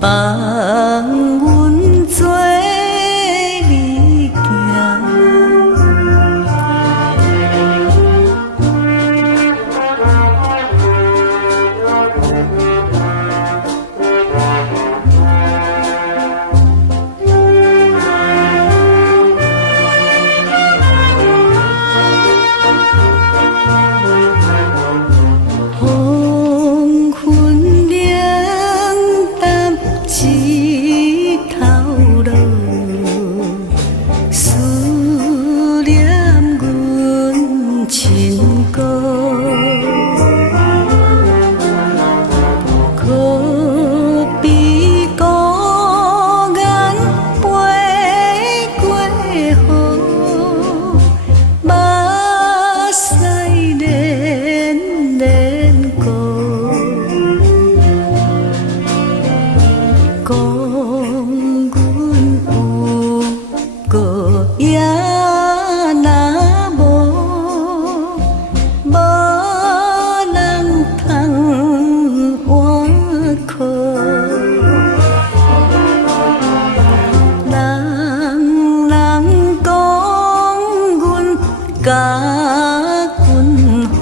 放阮做你行。黄昏冷淡一头路，思念阮亲故。可比孤雁飞过雨，目屎连连过。讲阮有过也若无，无人通换靠。人人讲阮甲阮好，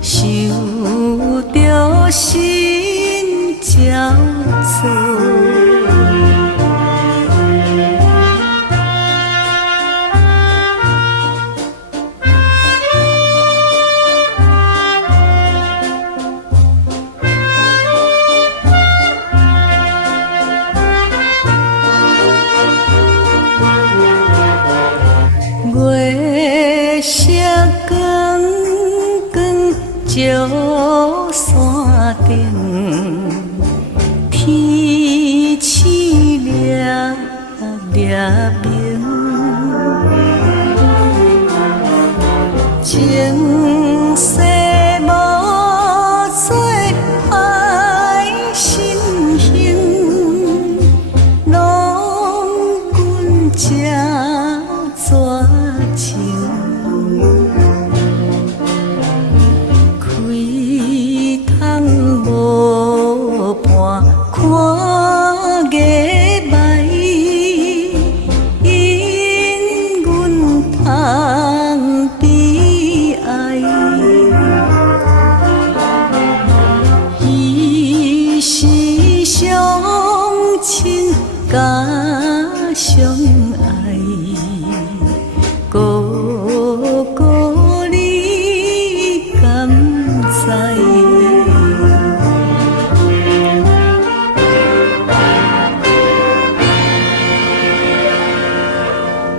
想着心焦躁。月色光光照山顶，天星掠掠明，情世无做歹心形，拢阮这绝情。开窗无伴看月暝，因阮通悲哀。伊是相亲。